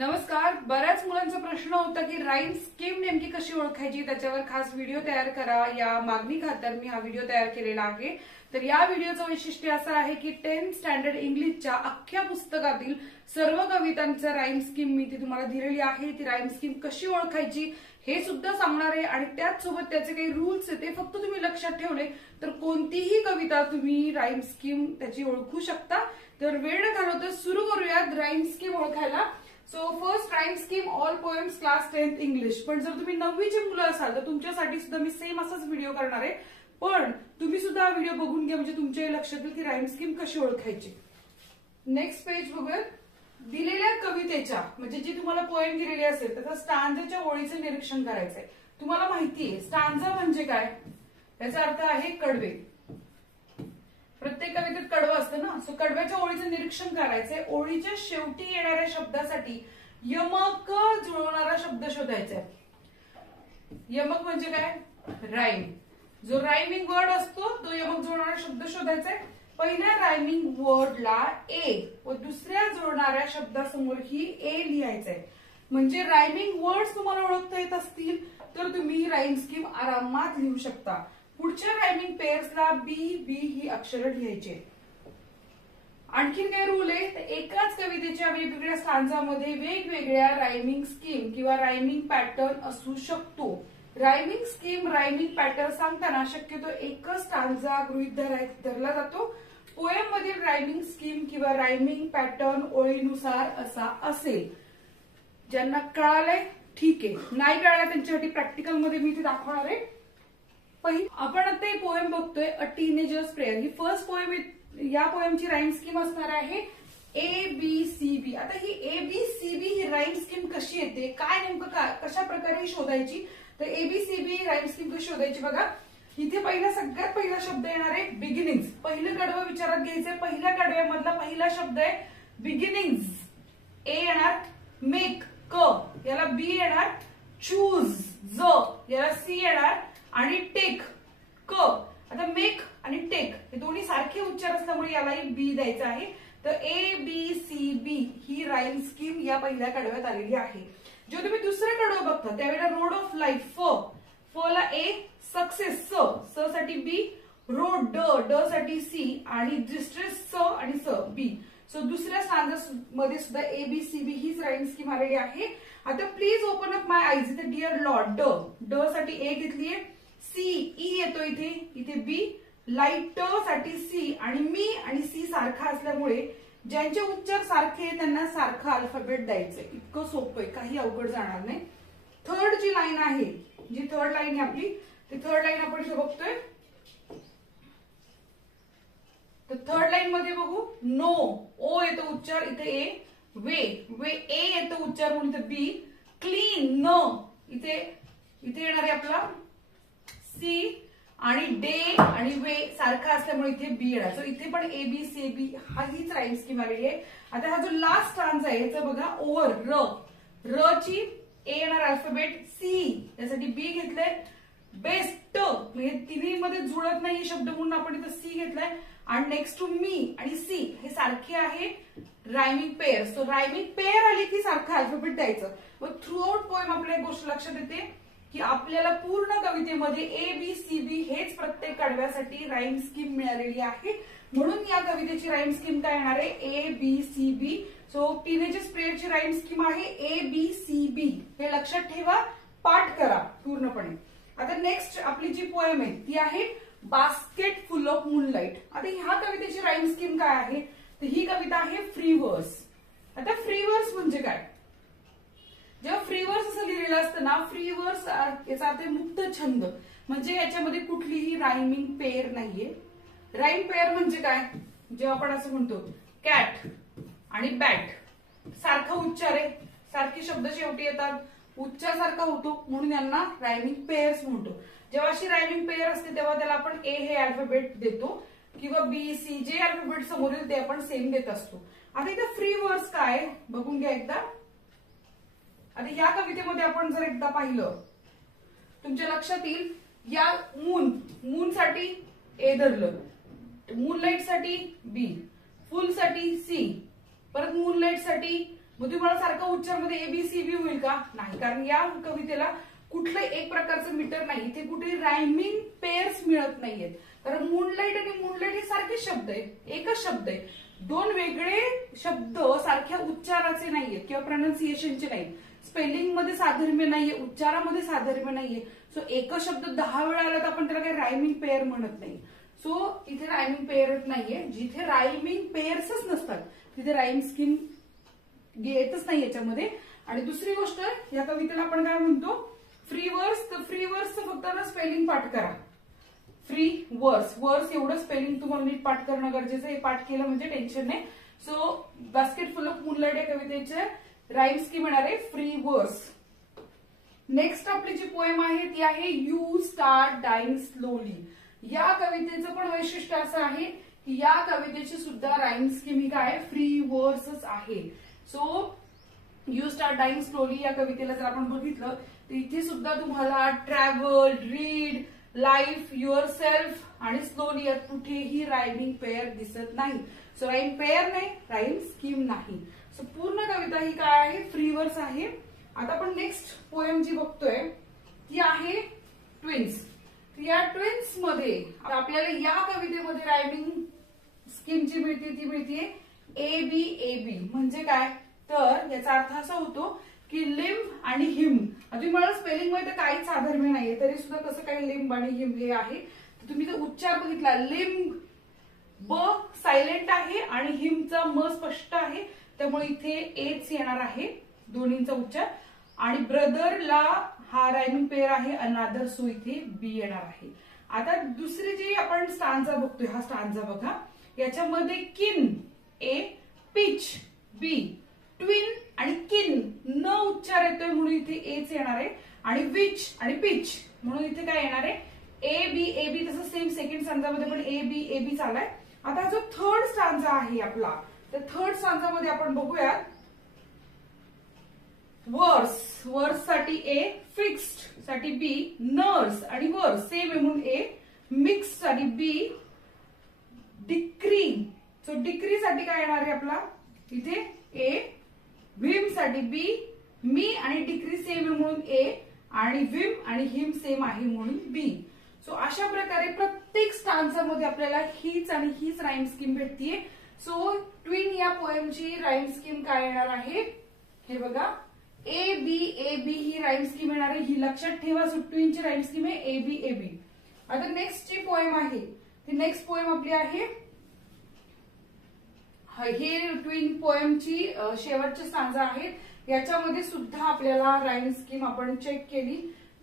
नमस्कार. बऱ्याच मुलांचा प्रश्न होता की राईम स्कीम नेमकी कशी ओळखायची, त्याच्यावर खास व्हिडिओ तयार करा या मागणी खातर मी हा व्हिडिओ तयार केलेला आहे. तर या व्हिडिओचं वैशिष्ट्य असं आहे की 10th स्टँडर्ड इंग्लिशच्या अख्ख्या पुस्तकातील सर्व कवितांचं राईम स्कीम मी ती तुम्हाला दिलेली आहे. ती राईम स्कीम कशी ओळखायची हे सुद्धा सांगणार आहे आणि त्याच सोबत त्याचे काही रूल्स आहेत ते फक्त तुम्ही लक्षात ठेवले तर कोणतीही कविता तुम्ही राईम स्कीम त्याची ओळखू शकता. तर वेळ न घालवता सुरू करूयात राईम स्कीम ओळखायला. So first rhyme scheme all poems class 10th English. पण जर तुम्ही 9वीचे मुलं असाल तर तुमच्यासाठी सुद्धा मी सेम असाच व्हिडिओ करणार आहे. पण तुम्ही सुद्धा हा व्हिडिओ बघून घ्या म्हणजे तुमच्या लक्षात येईल की राईम स्कीम कशी ओळखायची. नेक्स्ट पेज बघूयात. दिलेल्या कवितेच्या म्हणजे जी तुम्हाला पोएम दिलेली असेल त्याचा स्टांजाच्या ओळीचं निरीक्षण करायचंय. तुम्हाला माहितीये स्टांजा म्हणजे काय, याचा अर्थ आहे कडवे. प्रत्येक कवितेत कडवं असतं ना, सो कडव्याच्या ओळीचं निरीक्षण करायचंय. ओळीच्या शेवटी येणाऱ्या शब्दासाठी यमक जुळवणारा शब्द शोधायचा. यमक म्हणजे काय, राईम. जो रायमिंग वर्ड असतो तो यमक जुळवणारा शब्द शोधायचा. पहिल्या रायमिंग वर्डला ए व दुसऱ्या जुळणाऱ्या शब्दासमोर ही ए लिहायचंय. म्हणजे रायमिंग वर्ड्स तुम्हाला ओळखता येत असतील तर तुम्ही राईम स्कीम आरामात लिहू शकता. पुढच्या रायमिंग पेअर्सला बी बी ही अक्षरं लिहायची. आणखीन काय रूल आहे तर एकाच कवितेच्या वेगवेगळ्या स्टांजामध्ये वेगवेगळ्या रायमिंग स्कीम किंवा रायमिंग पॅटर्न असू शकतो. रायमिंग स्कीम रायमिंग पॅटर्न सांगताना शक्यतो एकच स्टांजा गृहीत धरला जातो. पोएम मधील रायमिंग स्कीम किंवा रायमिंग पॅटर्न ओळीनुसार असा असेल. ज्यांना कळालंय ठीक आहे, नाही कळालं त्यांच्यासाठी प्रॅक्टिकल मध्ये मी ते दाखवणार आहे. आपण आता ही पोएम बघतोय अ टीनेजर्स प्रेयर. ही फर्स्ट पोएम. या पोएमची राईम स्कीम असणार आहे ए बी सी बी. आता ही ए बी सी बी ही राईम स्कीम कशी येते, काय नेमकं कशा प्रकारे शोधायची तर A B C B rhyme scheme कशी शोधायची बघा. इथे सगळ्यात पहिला शब्द येणार आहे बिगिनिंग्स. पहिलं कडवं विचारात घ्यायचंय. पहिल्या कडव्यामधला पहिला शब्द आहे बिगिनिंग्स. ए येणार मेक क, याला बी येणार चूज ज, याला सी येणार आणि टेक क. आता मेक आणि टेक हे दोन्ही सारखे उच्चार असल्यामुळे यालाही बी द्यायचा आहे. तर ए बी सी बी ही राईम स्कीम या पहिल्या कडव्यात आलेली आहे. जेव्हा तुम्ही दुसरं कडवं बघता त्यावेळेला रोड ऑफ लाईफ फ, फ ला ए, सक्सेस स, स साठी बी, रोड ड, ड साठी सी आणि डिस्ट्रेस स आणि स बी. सो दुसऱ्या स्टांजा मध्ये सुद्धा ए बी सी बी हीच राईम स्कीम आलेली आहे. आता please open up my eyes. इथे डिअर लॉर्ड ड, ड साठी ए घेतलीये, सी ई येतो इथे बी, लाईट ट साठी सी आणि मी आणि सी सारखा असल्यामुळे ज्यांचे उच्चार सारखे त्यांना सारखं अल्फाबेट द्यायचंय. इतकं सोपं आहे, काही अवघड जाणार नाही. थर्ड जी लाईन आहे, जी थर्ड लाईन आहे आपली, ती थर्ड लाईन आपण इथे बघतोय. तर थर्ड लाईन मध्ये बघू नो, ओ येतो उच्चार इथे ए, वे वे ए येतो उच्चार म्हणून इथे बी, क्लीन न इथे येणार आहे आपला सी आणि डे आणि वे सारखा असल्यामुळे इथे बी येणार. सो इथे पण ए बी सी बी हा हीच राईम स्कीम आलेली आहे. आता हा जो लास्ट स्टांजा आहे याचा बघा ओव्हर र, र ची ए येणार अल्फाबेट, सी यासाठी बी घेतलंय, बेस्ट म्हणजे तिन्ही मध्ये जुळत नाही शब्द म्हणून आपण इथं सी घेतलाय आणि नेक्स्ट टू मी आणि सी हे सारखे आहे rhyming pair. So rhyming pair आली की सारखं अल्फाबेट द्यायचं. मग थ्रू आउट पोएम आपल्या एक गोष्ट लक्षात येते की आपल्याला पूर्ण कवितेमध्ये ए बी सी बी हेच प्रत्येक कडव्यासाठी राईम स्कीम मिळालेली आहे. म्हणून या कवितेची राईम स्कीम काय येणार आहे A B C B. So teenagers प्रेयरची राईम स्कीम आहे ए बी सी बी. हे लक्षात ठेवा, पाठ करा पूर्णपणे. आता नेक्स्ट आपली जी पोएम आहे ती आहे बास्केट फुल ऑफ मूनलाईट. आता ह्या कवितेची राईम स्कीम काय आहे तर ही कविता आहे फ्री वर्स. आता फ्री वर्स म्हणजे काय, जेव्हा फ्री वर्स असं लिहिलेलं असतं ना, फ्री वर्स याचा अर्थ मुक्त छंद. म्हणजे याच्यामध्ये कुठलीही रायमिंग पेअर नाहीये. राईम पेअर म्हणजे काय, जेव्हा आपण असं म्हणतो कॅट आणि बॅट सारखा उच्चार आहे, सारखे शब्द शेवटी येतात, उच्चार सारखा होतो म्हणून यांना रायमिंग पेअर्स म्हणतो. जेव्हा अशी रायमिंग पेअर असते तेव्हा त्याला आपण ए हे अल्फाबेट देतो किंवा बी सी जे अल्फाबेट समोर येईल ते आपण सेम देत असतो. आता इथं फ्री वर्स काय बघून घ्या एकदा. आता या कवितेमध्ये आपण जर एकदा पाहिलं तुमच्या लक्षात येईल, या मून साठी ए धरलं, मूनलाईट साठी बी, फुल साठी सी, परत मूनलाईट साठी मग तुम्हाला सारखं उच्चारमध्ये ABCB होईल का? नाही, कारण या कवितेला कुठलं एक प्रकारचं मीटर नाही, इथे कुठे रायमिंग पेअर्स मिळत नाहीयेत. कारण मूनलाईट आणि मूनलाईट हे सारखे शब्द आहे, एकच शब्द आहे. दोन वेगळे शब्द सारख्या उच्चाराचे नाहीयेत किंवा प्रोनाउन्सिएशनचे नाहीत. स्पेलिंग मध्ये साधर्म्य नाहीये, उच्चारामध्ये साधर्म्य नाहीये. सो एकच शब्द 10 वेळा आला तर आपण त्याला काही रायमिंग पेअर म्हणत नाही. सो इथे रायमिंग पेअर नाहीये. जिथे रायमिंग पेअर्सच नसतात तिथे राईम स्कीम येतच नाही याच्यामध्ये. आणि दुसरी गोष्ट, या कवितेला आपण काय म्हणतो? फ्री वर्स. तर फ्री वर्सचं फक्त ना स्पेलिंग पाठ करा. फ्री वर्स, वर्स एवढं स्पेलिंग तुम्हाला नीट पाठ करणं गरजेचं आहे. पाठ केलं म्हणजे टेन्शन नाही. So basket full of moonlight या कवितेचे राईम स्कीम येणार आहे फ्री वर्स. नेक्स्ट आपली जी पोएम आहे ती आहे यू स्टार्ट डाईंग स्लोली. या कवितेचं पण वैशिष्ट्य असं आहे की या कवितेची सुद्धा राईम स्कीम ही काय फ्री वर्सच आहे. So you start dying slowly या कवितेला जर आपण बघितलं तर इथे सुद्धा तुम्हाला travel, read, life, yourself आणि स्लोली यात कुठेही रायमिंग पेअर दिसत नाही. सो राईम पेअर नाही, राईम स्कीम नाही. सो पूर्ण कविता ही काय आहे? फ्री वर्स आहे. आता आपण नेक्स्ट पोएम जी बघतोय ती आहे ट्विन्स. या ट्विन्स मध्ये आपल्याला या कवितेमध्ये रायमिंग स्कीम जी मिळते ती मिळते ABAB. म्हणजे काय? तर याचा अर्थ असा होतो की लिंब आणि हिम. तुम्ही मला स्पेलिंग मध्ये काहीच साधर्म्य नाहीये तरी सुद्धा कसं काही लिंब आणि हिम हे आहे. तुम्ही जर उच्चार बघितला, लिंब ब सायलेंट आहे आणि हिमचा म स्पष्ट आहे, त्यामुळे इथे एच येणार आहे दोन्हींचा उच्चार. आणि ब्रदरला हा रायमिंग पेअर आहे अनादर, सो इथे बी येणार आहे. आता दुसरी जी आपण स्टांजा बघतोय, हा स्टांजा बघा. याच्यामध्ये किन ए, पिच बी, ट्विन आणि किन न उच्चार येतोय म्हणून इथे एच येणार आहे. आणि विच आणि पिच म्हणून इथे काय येणार आहे? ABAB. तसं सेम सेकंड स्टांजामध्ये पण ABAB चाललाय. आता जो थर्ड स्टांजा आहे आपला, तर थर्ड स्टांजामध्ये आपण बघूयात वर्स. वर्स साठी A, फिक्स्ड साठी B, नर्स आणि वर्स सेम आहे म्हणून A, मिक्स साठी B, डिक्री. सो डिक्री साठी काय येणार आहे आपला इथे A, व्हिम साठी B, मी आणि डिक्री सेम आहे म्हणून A, आणि व्हिम आणि हिम सेम आहे म्हणून B. सो अशा प्रकारे प्रत्येक स्टांजामध्ये आपल्याला हीच आणि हीच राईम स्कीम भेटतीये. सो ट्विन या पोएमची राईम स्कीम काय येणार आहे हे बघा, ABAB ही राईम स्कीम येणार आहे. ही लक्षात ठेवा. सो ट्विनची राईम स्कीम आहे ABAB. आता नेक्स्ट जी पोएम आहे ती नेक्स्ट पोएम आपली आहे, हे ट्विन पोएमची शेवटची स्टांजा आहे. याच्यामध्ये सुद्धा आपल्याला राईम स्कीम आपण चेक केली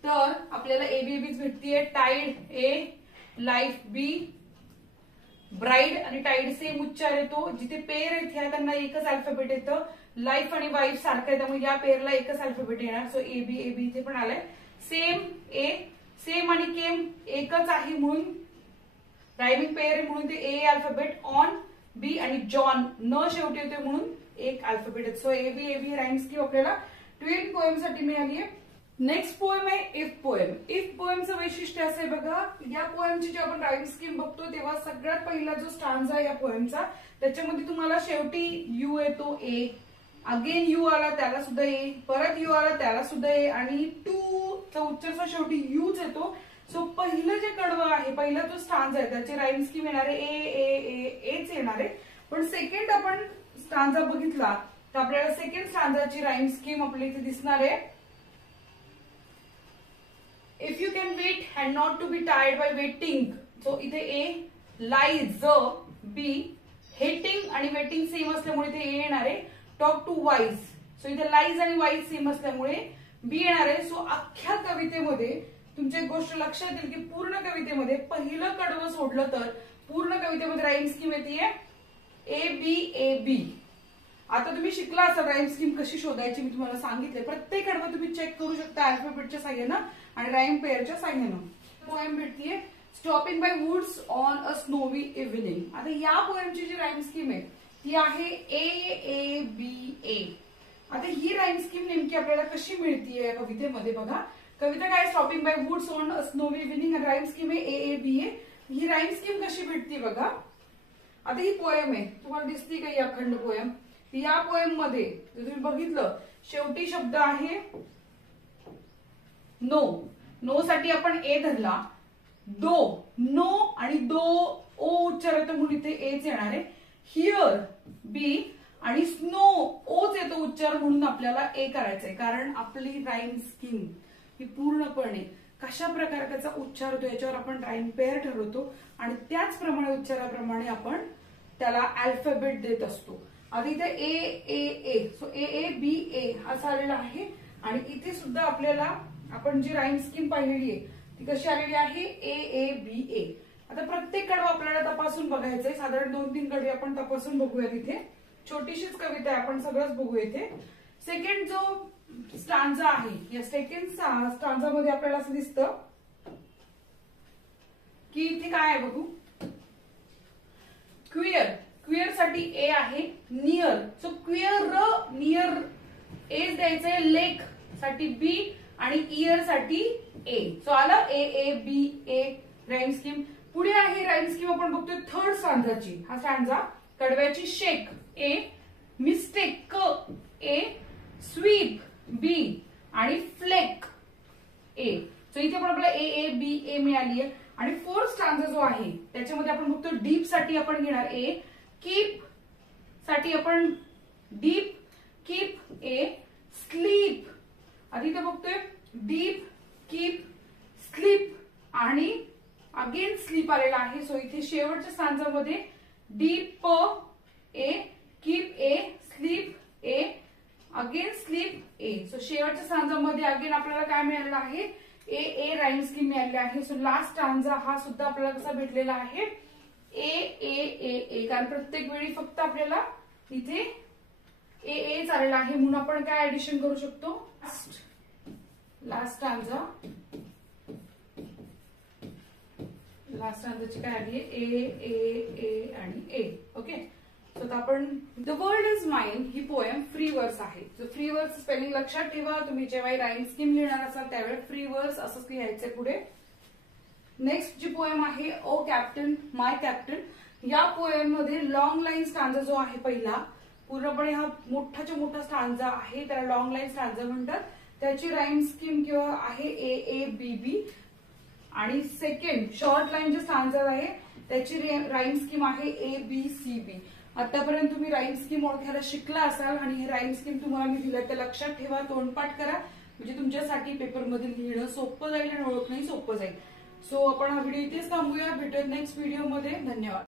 तर आपल्याला ABABच भेटतीये. Tide A, life B, bride आणि टाइड सेम उच्चार येतो. जिथे पेअर आहेत ह्या त्यांना एकच अल्फाबेट येतं. लाईफ आणि वाईफ सारखं आहे त्यामुळे या पेअरला एकच अल्फाबेट येणार. सो ABAB इथे पण आलाय. सेम A, सेम आणि केम एकच आहे म्हणून रायमिंग पेअर आहे म्हणून ते A अल्फाबेट. ऑन B आणि जॉन न शेवटी येते म्हणून एक अल्फाबेट आहे. सो ABAB राईम स्कीम आपल्याला ट्विन पोएम साठी मिळाली आहे. नेक्स्ट पोएम आहे इफ पोएम. इफ पोएमचं वैशिष्ट्य असं आहे बघा, या पोएमची जेव्हा आपण राईम स्कीम बघतो तेव्हा सगळ्यात पहिला जो स्टांजा आहे या पोएमचा त्याच्यामध्ये तुम्हाला शेवटी यू येतो A, अगेन यू आला त्याला सुद्धा A, परत यू आला त्याला सुद्धा A आणि टू चा उच्चार शेवटी यूच येतो. सो पहिलं जे कडवं आहे, पहिला जो स्टांजा आहे त्याचे राईम स्कीम येणार आहे एच येणार आहे. पण सेकंड आपण स्टांजा बघितला तर आपल्याला सेकंड स्टांजाची राईम स्कीम आपल्या इथे दिसणार आहे. If you can wait and not to be tired by waiting. So इथे A, लाईज B, हेटिंग आणि वेटिंग सेम असल्यामुळे इथे A येणार आहे. Talk to wise. सो इथे लाईज आणि वाईज सेम असल्यामुळे B येणार आहे. सो अख्ख्या कवितेमध्ये तुमची एक गोष्ट लक्षात येईल की पूर्ण कवितेमध्ये पहिलं कडवं सोडलं तर पूर्ण कवितेमध्ये राईम स्कीम येते ABAB. आता तुम्ही शिकला असाल राईम स्कीम कशी शोधायची, मी तुम्हाला सांगितले. प्रत्येक कडवं तुम्ही चेक करू शकता अल्फाबेटच्या साह्यानं आणि राईम पेअरच्या साह्यानं. पोएम भेटतीये stopping by woods on a snowy evening. आता या पोएमची जी राईम स्कीम आहे ती आहे AABA. आता ही राईम स्कीम नेमकी आपल्याला कशी मिळतीये या कवितेमध्ये बघा. कविता काय, stopping by woods on a snowy evening आणि राईम स्कीम आहे AABA. ही राईम स्कीम कशी भेटती बघा. आता ही पोएम आहे, तुम्हाला दिसती का ही अखंड पोएम. या पोएम मध्ये जर तुम्ही बघितलं शेवटी शब्द आहे नो. नो साठी आपण ए धरला, दो, नो आणि दो ओ उच्चार येतो म्हणून इथे एच येणार आहे. हिअर बी आणि स्नो ओच येतो उच्चार म्हणून आपल्याला ए करायचंय, कारण आपली राईम स्कीम ही पूर्णपणे कशा प्रकारे त्याचा उच्चार होतो याच्यावर आपण राईम पेअर ठरवतो आणि त्याचप्रमाणे उच्चाराप्रमाणे आपण त्याला अल्फाबेट देत असतो. आता इथे ए ए ए, सो ए ए बी ए असा आलेला आहे आणि इथे सुद्धा आपल्याला आपण जी राईम स्कीम पाहिलेली आहे ती कशी आलेली आहे ए ए बी ए. आता प्रत्येक कडवं आपल्याला तपासून बघायचंय, साधारण 2-3 कडवे आपण तपासून बघूया. तिथे छोटीशीच कविता आहे, आपण सगळंच बघूया. इथे सेकंड जो स्टांजा आहे या सेकंड स्टांजा मध्ये आपल्याला असं दिसतं की इथे काय आहे बघू, क्विअर. क्विअर साठी ए आहे, near so queer near H द्यायचंय, लेक साठी बी आणि इयर साठी ए. सो आला ए A B A rhyme scheme. पुढे आहे राईम स्कीम आपण बघतोय थर्ड स्टांजाची. हा स्टांजा कडव्याची शेक ए, मिस्टेक क ए, स्वीप बी आणि फ्लेक ए. सो इथे पण आपल्याला ए ए बी ए मिळाली आहे. आणि फोर्थ स्टांजा जो आहे त्याच्यामध्ये आपण बघतो डीप साठी आपण घेणार ए, कीप साठी आपण डीप कीप ए, स्लीप आधी इथे बघतोय डीप कीप स्लीप आणि अगेन स्लीप आलेला आहे. सो इथे शेवटच्या स्टांजामध्ये deep A, keep A, sleep A, again sleep A. So शेवटच्या स्टांजामध्ये अगेन आपल्याला काय मिळालेलं आहे, ए ए राईम स्कीम मिळालेली आहे. सो लास्ट स्टांजा हा सुद्धा आपल्याला कसा भेटलेला आहे, ए ए ए ए, कारण प्रत्येक वेळी फक्त आपल्याला इथे ए ए चाललेला आहे म्हणून आपण काय ऍडिशन करू शकतो, लास्ट स्टांजा. लास्ट स्टांजाची काय आली आहे, ए ए ए आणि ए. ओके, सो आता आपण the world is mine he poem free वर्स आहे. फ्री वर्स स्पेलिंग लक्षात ठेवा, तुम्ही जेव्हा राईम स्कीम लिहिणार असाल त्यावेळेस फ्री वर्स असंच लिहायचंय पुढे. नेक्स्ट जी पोएम आहे ओ कॅप्टन माय कॅप्टन. या पोएम मध्ये लॉंग लाईन स्टांजा जो आहे पहिला पूर्णपणे हा मोठाच्या मोठा स्टांजा आहे, त्याला लॉंग लाईन स्टांजा म्हणतात. त्याची राईम स्कीम किंवा आहे ए ए बी बी. आणि सेकंड शॉर्ट लाईन जे स्टांजा आहे त्याची राईम स्कीम आहे ए बी सी बी. आतापर्यंत तुम्ही राईम स्कीम ओळखायला शिकला असाल आणि हे राईम स्कीम तुम्हाला मी दिलं तर लक्षात ठेवा, तोंडपाठ करा, म्हणजे तुमच्यासाठी पेपरमध्ये लिहिणं सोपं जाईल आणि ओळखणंही सोपं जाईल. सो आपण हा व्हिडिओ इथेच थांबूया, भेटूया नेक्स्ट व्हिडिओमध्ये. धन्यवाद.